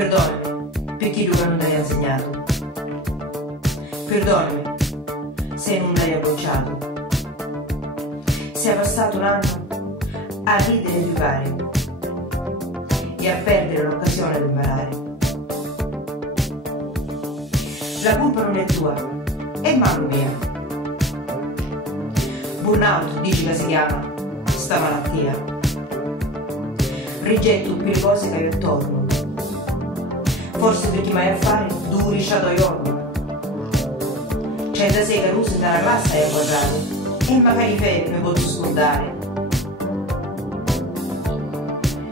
Perdonami per chi tu non ti hai insegnato. Perdonami se non l'hai bocciato. Sei passato un anno a ridere di pari e a perdere l'occasione di imparare. La colpa non è tua, è mano mia. Burnout dici che si chiama sta malattia. Rigetto più le cose che hai attorno. Forse per chi mai a fare tu risciato giorno. C'è da sé che l'uso dalla classe è a guardare e magari fermo mi posso scordare.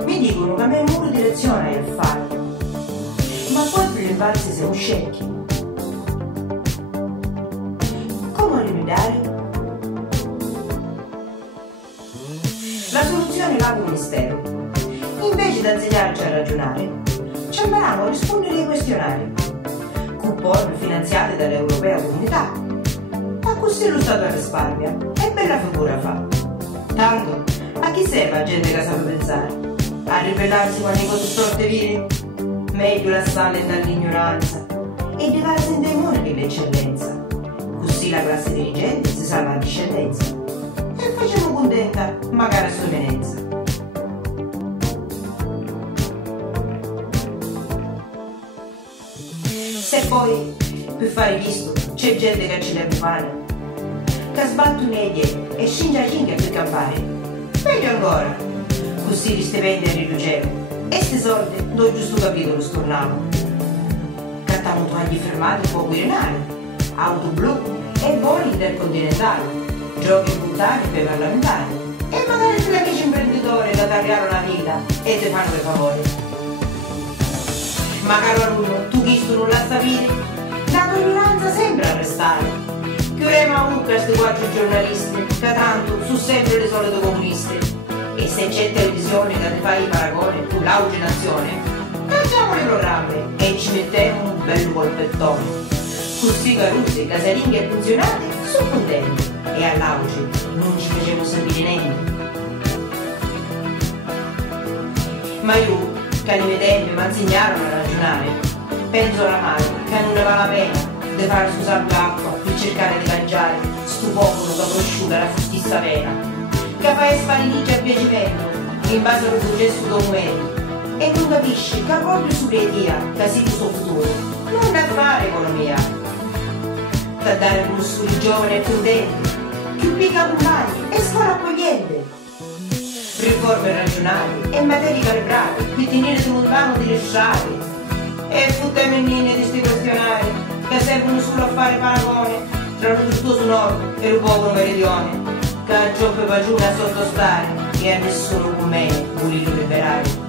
Mi dicono che a me un muro di lezione hai a fare, ma poi per le imbalze siamo scecchi. Come rimediare? La soluzione è un mistero. Invece di insegnarci a ragionare, ci impariamo a rispondere ai questionari. Coupon finanziati dall'Europea Comunità. Ma così lo Stato risparmia e bella figura fa. Tanto, a chi serve la gente che sa pensare? A ribellarsi quando i cose storte vire? Meglio la sale dall'ignoranza e di casa in demone dell'eccellenza. Così la classe dirigente si salva la discendenza e facciamo contenta magari a sua eminenza. Se poi per fare visto c'è gente che ci deve fare, che sbatte un'idea e scinge a cinghia per campare, meglio ancora, così gli stipendi riducevo e sti soldi do giusto capitolo stornavo. Cattiamo toagli fermati poco irenali, auto blu e voli intercontinentali, giochi buttati per parlamentari e magari gli amici imprenditori da tagliare la vita e ti fanno dei favori. Ma caro alunno, tu chi non la sapere, la tolleranza sembra restare. Chiuremo a mucca questi quattro giornalisti, che tanto su sempre le solite comuniste. E se c'è televisione che ti fa i paragoni con l'auge nazione, facciamo i programmi e ci mettiamo un bel colpettone. Così caruzzi, casalinghe e pensionati sono contenti e all'auge non ci facciamo sapere niente. Ma io, che alle mie tempi mi insegnarono a ragionare, penso oramai che non ne vale la pena di fare scusare l'acqua per cercare di mangiare sto popolo che prosciuga la fustissa vera, che fa esparidice a piacimento in base al successo documento e non capisci che proprio su l'idea che si questo futuro non da fare economia, da dare un lusso di giovane e contenti, più pica compagni e scuola accogliente. Riforme ragionali e materie calibrate per tenere lontano di lasciare e tutte le menine di sti questionari che servono solo a fare paragone tra lo virtuoso nord e il povero meridione che a Giove Pagione a sottostare e a nessuno con me volilo liberare.